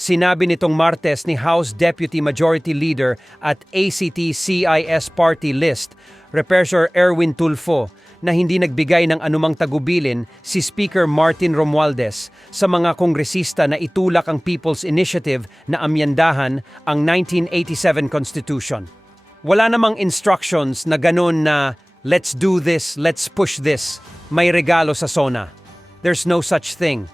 Sinabi nitong Martes ni House Deputy Majority Leader at ACT-CIS Party List, Represor Erwin Tulfo, na hindi nagbigay ng anumang tagubilin si Speaker Martin Romualdez sa mga kongresista na itulak ang People's Initiative na amyendahan ang 1987 Constitution. Wala namang instructions na ganun na let's do this, let's push this, may regalo sa SONA. There's no such thing.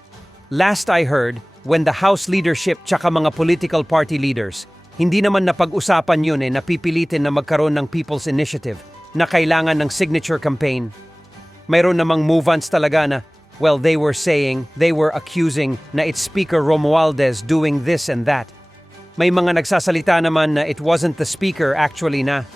Last I heard, when the House leadership tsaka mga political party leaders, hindi naman napag-usapan yun na pipilitin na magkaroon ng People's Initiative na kailangan ng signature campaign. Mayroon namang move-ons talaga na, well, they were accusing na it's Speaker Romualdez doing this and that. May mga nagsasalita naman na it wasn't the Speaker actually na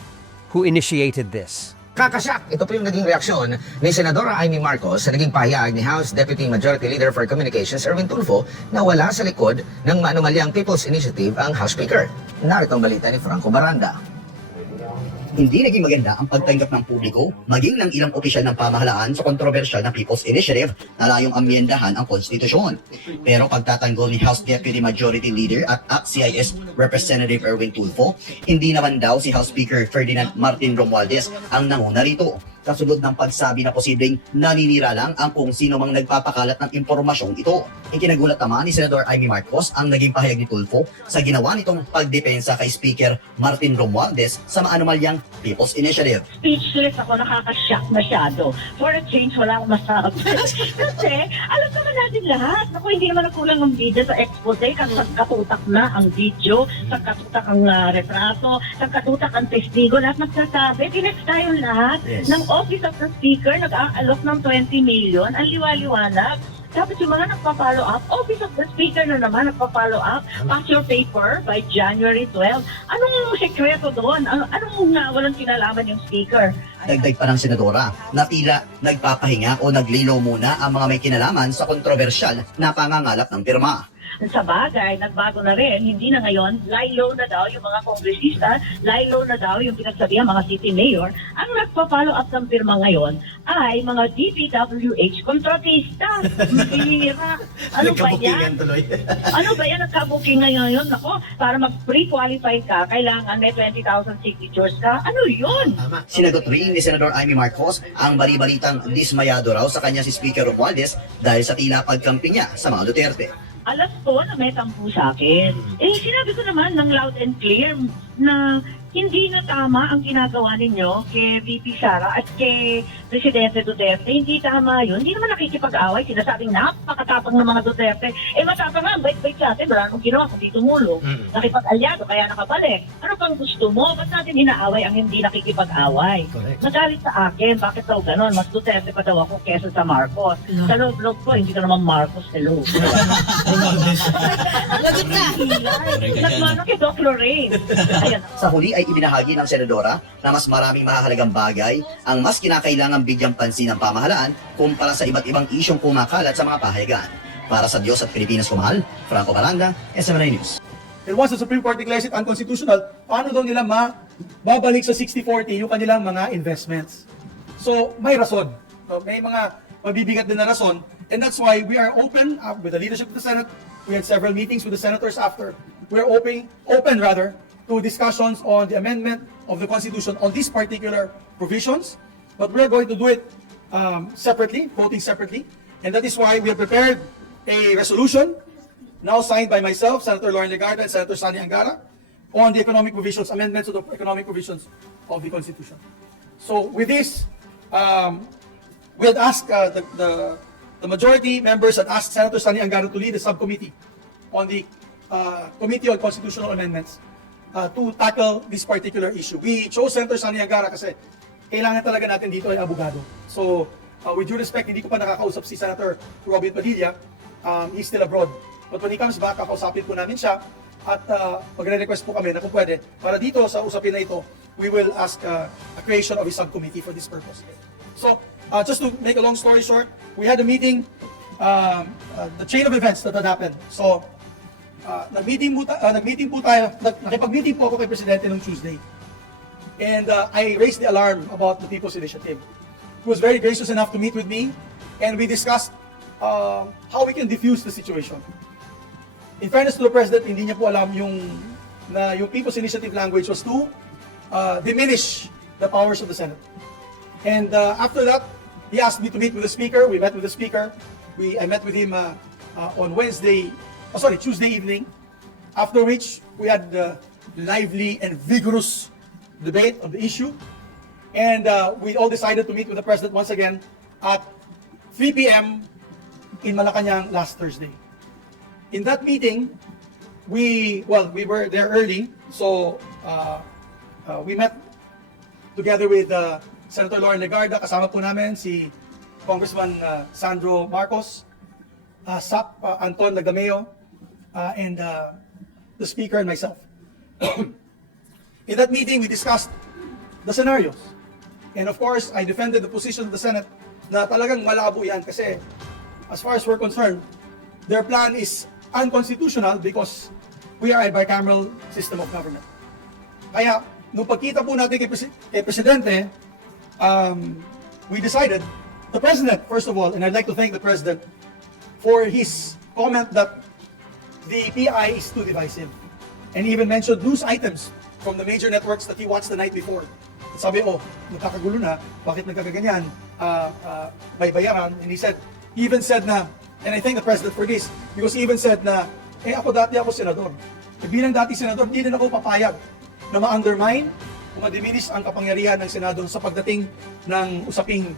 who initiated this. Kakasyak! Ito po yung naging reaksyon ni Senadora Imee Marcos sa naging pahayag ni House Deputy Majority Leader for Communications Erwin Tulfo na wala sa likod ng maanumalyang People's Initiative ang House Speaker. Narito ang balita ni Franco Baranda. Hindi naging maganda ang pagtanggap ng publiko, maging ng ilang opisyal ng pamahalaan sa kontrobersyal na People's Initiative na layong amyendahan ang konstitusyon. Pero pagtatanggol ni House Deputy Majority Leader at ACT-CIS Representative Erwin Tulfo, hindi naman daw si House Speaker Ferdinand Martin Romualdez ang nanguna rito. Kasunod ng pagsabi na posibleng naninira lang ang kung sino mang nagpapakalat ng impormasyong ito. Ikinagulat naman ni Senador Imee Marcos ang naging pahayag ni Tulfo sa ginawa nitong pagdepensa kay Speaker Martin Romualdez sa maanumalyang People's Initiative. Speechless ako, nakakashock masyado. For a change, wala akong masabi. Kasi, alam naman natin lahat. Naku, hindi naman nakulang ang video sa expose. Katutak na ang video, katutak ang retrato, katutak ang testigo, lahat magsasabi. Tinext tayo lahat ng Office of the Speaker, nag-aalok ng 20 million, ang liwa-liwanag. Tapos yung mga nagpa-follow up, Office of the Speaker na naman nagpa-follow up, pass your paper by January 12. Anong sekreto doon? Anong walang kinalaman yung Speaker? Dagdag pa ng Senadora na tila nagpapahinga o naglilo muna ang mga may kinalaman sa kontrobersyal na pangangalap ng pirma. Sa bagay, nagbago na rin. Hindi na ngayon, lie low na daw yung mga kongresista, lie low na daw yung pinagsabihan mga city mayor. Ang nagpa-follow up ng pirma ngayon ay mga DPWH kontratista. Bira. Ano ba yan? Ano ba yan? Nagka-booking ngayon? Nako, para mag-pre-qualify ka, kailangan may 20,000 signatures ka. Ano yun? Sinagot rin ni Senador Imee Marcos ang bali-balitang dismayado raw sa kanya si Speaker Romualdez dahil sa tila pagkampi niya sa mga Duterte. Alas ko na may tampo sa akin. Sinabi ko naman ng loud and clear na hindi na tama ang ginagawa ninyo kay VPSARA at kay Presidente Duterte. Hindi tama yun. Hindi naman nakikipag-away. Sinasabing napakatapang ng mga Duterte. Matapang nga, bait-bait sa atin. Wala nang ginawa kundi tumulong. Nakipag-alyado, kaya nakabalik. Ano pang gusto mo? Ba't natin inaaway ang hindi nakikipag-away? Nagalit sa akin. Bakit daw ganon? Mas Duterte pa daw ako kesa sa Marcos. Sa loob-loob ko, hindi ka naman Marcos. Hello. Lagot na! Nagmano kay Doc Lorraine. Ayan. Sa huli ay ibinahagi ng Senadora na mas maraming mahahalagang bagay ang mas kinakailangang bigyang pansin ng pamahalaan kumpara sa iba't ibang isyong kumakalat sa mga pahayagan. Para sa Diyos at Pilipinas ko mahal, Franco Baranda, SMNI News. And once the Supreme Court declares it unconstitutional, paano daw nila babalik sa 60-40 yung kanilang mga investments? So, may rason. So, may mga mabibigat din na rason. And that's why we are open with the leadership of the Senate. We had several meetings with the senators after. We are open to discussions on the amendment of the Constitution on these particular provisions. But we are going to do it separately, voting separately. And that is why we have prepared a resolution now signed by myself, Senator Lauren Legarda, and Senator Sani Angara on the economic provisions, amendments of the economic provisions of the Constitution. So with this, we had asked the majority members had asked Senator Sani Angara to lead the subcommittee on the Committee on Constitutional Amendments to tackle this particular issue. We chose Senator Sani Angara kasi kailangan talaga natin dito ay abogado. So, with due respect, hindi ko pa nakakausap si Senator Robin Padilla. He's still abroad. But when he comes back, kakausapin po namin siya at magre-request po kami na kung pwede, para dito sa usapin na ito, we will ask a creation of a subcommittee for this purpose. So, just to make a long story short, we had a meeting, the chain of events that had happened. So, nakipag-meeting po ako kay Presidente noong Tuesday. And I raised the alarm about the People's Initiative. He was very gracious enough to meet with me, and we discussed how we can diffuse the situation. in fairness to the President, hindi niya po alam na yung People's Initiative language was to diminish the powers of the Senate. And after that, he asked me to meet with the Speaker. We met with the Speaker. I met with him on Tuesday evening, after which we had lively and vigorous debate on the issue. And we all decided to meet with the President once again at 3 p.m. in Malacanang last Thursday. In that meeting, we were there early, so we met together with Senator Lauren Legarda. Kasama po namin si Congressman Sandro Marcos, Sap Anton Lagameo, and the Speaker and myself. In that meeting, we discussed the scenarios. And of course, I defended the position of the Senate na talagang malabo yan kasi as far as we're concerned, their plan is unconstitutional because we are a bicameral system of government. Kaya, nung pagkita po natin kay Presidente, we decided, the President, first of all, and I'd like to thank the President for his comment that the PI is too divisive. And he even mentioned news items from the major networks that he watched the night before. Sabi, nagkakagulo na, bakit nagkakaganyan, may bayaran, and he even said na, and I thank the President for this, because he even said na, dati ako senador. Bilang dati senador, hindi na ako papayag na ma-undermine o ma-diminish ang kapangyarihan ng Senado sa pagdating ng usaping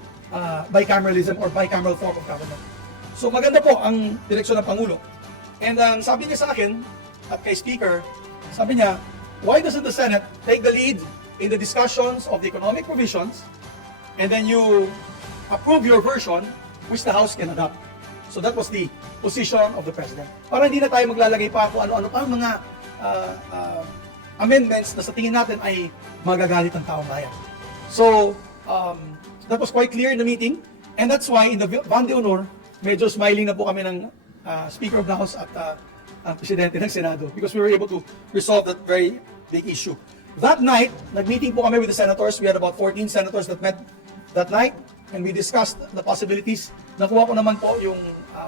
bicameralism or bicameral form of government. So maganda po ang direksyon ng Pangulo. And sabi niya sa akin, at kay Speaker, sabi niya, why doesn't the Senate take the lead in the discussions of the economic provisions and then you approve your version which the House can adopt? So that was the position of the President. Para hindi na tayo maglalagay pa kung ano-ano pa mga amendments na sa tingin natin ay magagalit ng taong bayan. So, that was quite clear in the meeting, and that's why in the Van de Honor, medyo smiling na po kami ng Speaker of the House at ang Presidente ng Senado because we were able to resolve that very big issue. That night, nag-meeting po kami with the senators. We had about 14 senators that met that night, and we discussed the possibilities. Nakuha ko naman po yung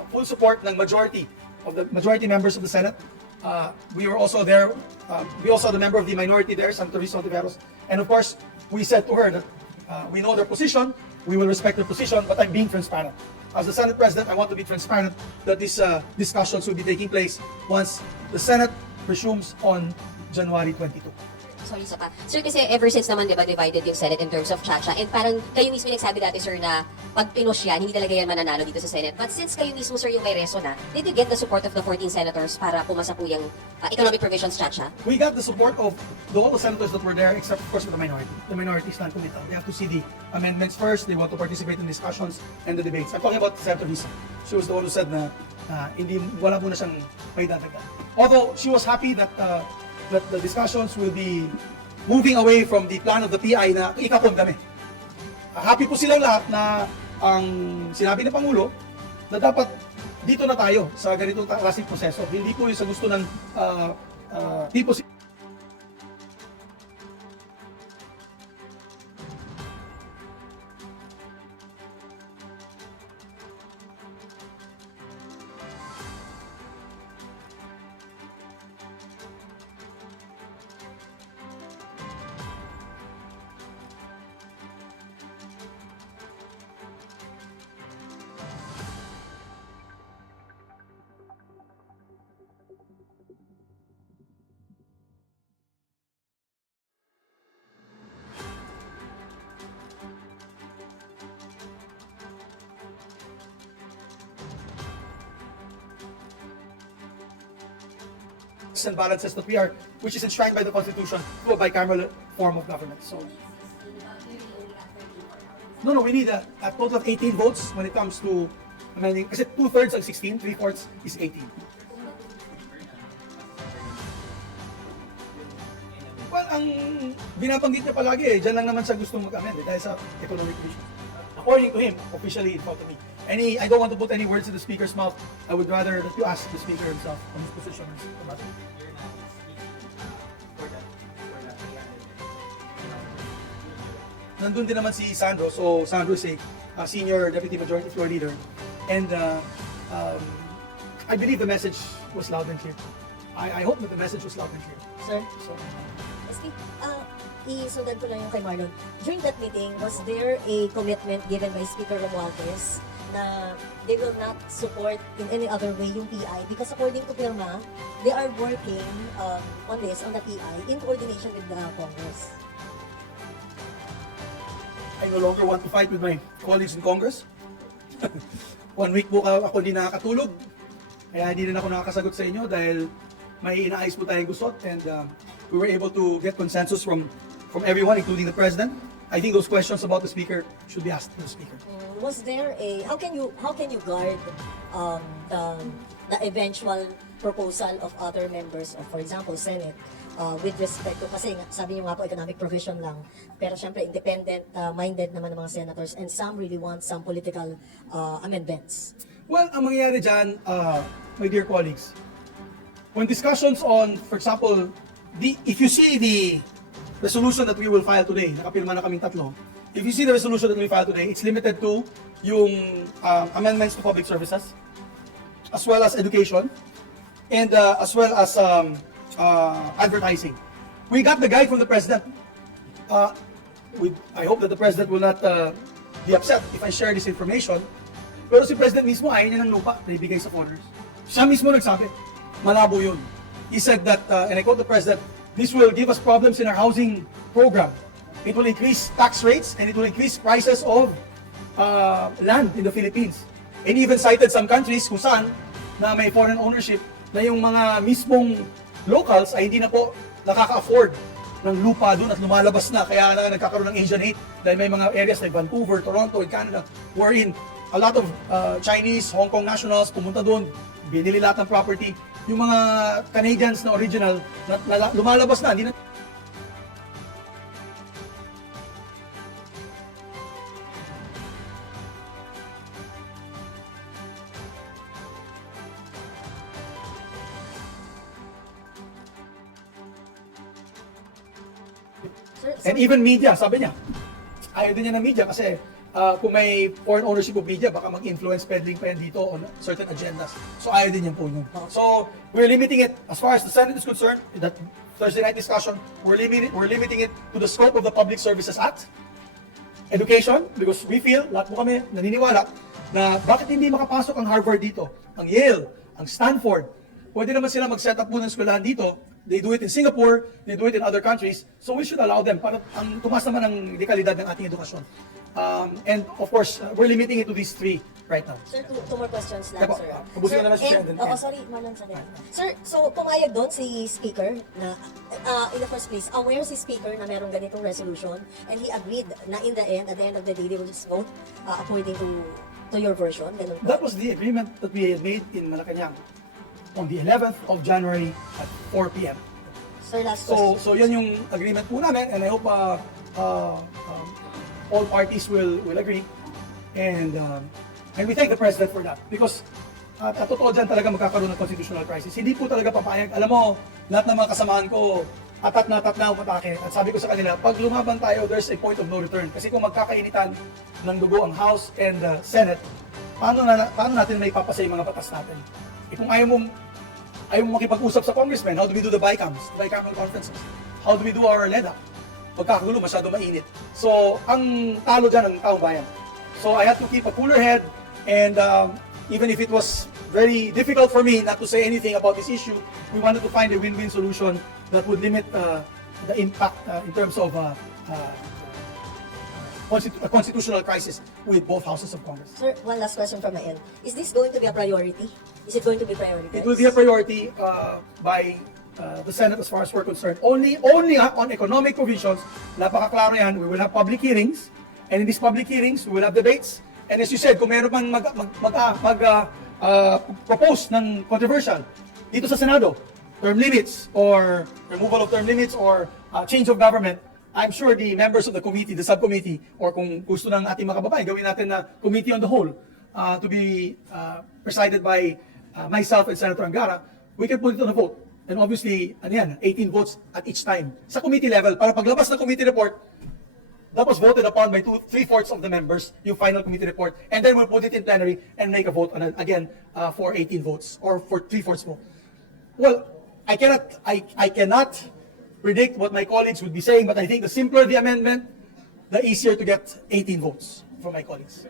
full support ng majority members of the Senate. We were also there. We also had a member of the minority there, Senator Rizzo Tiveros. And of course, we said to her that we know their position, we will respect their position, but I'm being transparent. As the Senate President, I want to be transparent that these discussions will be taking place once the Senate resumes on January 22. Sorry, isa pa. Sir, kasi ever since naman, di ba, divided yung Senate in terms of chacha. And parang kayo mismo nagsabi dati, sir, na pag pinush yan, hindi talaga yan mananalo dito sa Senate. But since kayo mismo, sir, yung may reso na, did you get the support of the 14 senators para pumasa po yung economic provisions chacha? We got the support of all the senators that were there, except of course for the minority. The minority stand committee. They have to see the amendments first. They want to participate in discussions and the debates. I'm talking about Senator Rizzo. She was the one who said na wala po na siyang may dadagdag. Although she was happy that the discussions will be moving away from the plan of the PI na ikapon kami. Happy po silang lahat na ang sinabi ng Pangulo na dapat dito na tayo sa ganitong klaseng proseso. Hindi po yung sa gusto ng people's and balances that we are, which is enshrined by the Constitution, to a bicameral form of government. So, no, we need a total of 18 votes when it comes to amending. Kasi 2/3 ang 16, 3/4 is 18. Well, ang binabanggit niya palagi dyan lang naman siya gustong mag-amend dahil sa economic issue. According to him, officially in front of me. I don't want to put any words in the Speaker's mouth. I would rather that you ask the Speaker himself on his position. Nandun din naman si Sandro. So Sandro is a senior Deputy Majority Floor Leader. And I believe the message was loud and clear. I hope that the message was loud and clear. Sir, So, isundan ko lang yung kay Marlon. During that meeting, was there a commitment given by Speaker Romualdez na they will not support in any other way yung PI? Because according to Pirma, they are working on this, on the PI, in coordination with the Congress. I no longer want to fight with my colleagues in Congress. 1 week po ako hindi nakakatulog. Kaya hindi rin ako nakakasagot sa inyo dahil may inaayos po tayong gusot and we were able to get consensus from everyone, including the President. I think those questions about the Speaker should be asked to the Speaker. Was there a how can you guard the eventual proposal of other members of, for example, Senate with respect to, kasi sabi niyo nga po economic provision lang, pero syempre independent minded naman ng mga senators and some really want some political amendments. Well, ang mangyayari dyan, my dear colleagues, when discussions on, for example, if you see the resolution that we will file today, nakapirma na kaming tatlo, if you see the resolution that we file today, it's limited to yung amendments to public services, as well as education, and as well as advertising. We got the guide from the President. I hope that the President will not be upset if I share this information. Pero si President mismo ayaw niya ng lupa na ibigay sa foreigners. Siya mismo nagsabi, malabo yun. He said that, and I quote the President, this will give us problems in our housing program. It will increase tax rates and it will increase prices of land in the Philippines. And even cited some countries kung saan na may foreign ownership na yung mga mismong locals ay hindi na po nakaka-afford ng lupa doon at lumalabas na. Kaya nagkakaroon ng Asian hate dahil may mga areas like Vancouver, Toronto, and Canada wherein a lot of Chinese, Hong Kong nationals pumunta doon, binili lahat ng property. Yung mga Canadians na original na lumalabas na, hindi na. And even media, sabi niya, ayaw din niya ng media kasi kung may foreign ownership of media, baka mag-influence peddling pa yan dito on certain agendas. So ayaw din yan po yun. So we're limiting it, as far as the Senate is concerned, in that Thursday night discussion, we're limiting it to the scope of the Public Services Act, education, because we feel, lahat po kami naniniwala, na bakit hindi makapasok ang Harvard dito, ang Yale, ang Stanford. Pwede naman sila mag-set up po ng eskwelahan dito. They do it in Singapore, they do it in other countries, so we should allow them para ang tumas naman ang dekalidad ng ating edukasyon. And of course, we're limiting it to these three right now. Sir, two more questions lang, sir. Pabusin na naman si Sir. Sorry, Marlon, sorry. Sir, so pumayag doon si Speaker na, in the first place, aware si Speaker na merong ganitong resolution and he agreed na in the end, at the end of the day, they will just vote according to your version. Ganun po. That was the agreement that we had made in Malacanang on the 11th of January at 4 p.m. Sir, last question. So yan yung agreement po namin, and I hope all parties will agree. And we thank the President for that. Because at totoo dyan talaga magkakaroon ng constitutional crisis. Hindi po talaga papayag. Alam mo, lahat ng mga kasamahan ko, atat na umatake. At sabi ko sa kanila, pag lumaban tayo, there's a point of no return. Kasi kung magkakainitan ng dugo ang House and Senate, paano natin may papasa yung mga batas natin? Kung ayaw mo makipag-usap sa congressman, how do we do the bicameral conferences? How do we do our LEDA? Pagkakagulo, masyado mainit. So, ang talo dyan ang taong bayan. So, I had to keep a cooler head, and even if it was very difficult for me not to say anything about this issue, we wanted to find a win-win solution that would limit the impact in terms of a constitutional crisis with both houses of Congress. Sir, one last question from my end. Is this going to be a priority? Is it going to be prioritized? It will be a priority by the Senate as far as we're concerned. Only on economic provisions, napakaklaro yan, we will have public hearings, and in these public hearings, we will have debates. And as you said, kung meron pang propose ng controversial dito sa Senado, term limits or removal of term limits or change of government, I'm sure the members of the committee, the subcommittee, or kung gusto ng ating mga kababayan, gawin natin na committee on the whole to be presided by myself and Senator Angara, we can put it on a vote. And obviously, 18 votes at each time. Sa committee level, para paglabas ng committee report, that was voted upon by 3/4 of the members, yung final committee report, and then we'll put it in plenary and make a vote on it again for 18 votes, or for 3/4 vote. Well, I cannot predict what my colleagues would be saying, but I think the simpler the amendment, the easier to get 18 votes from my colleagues.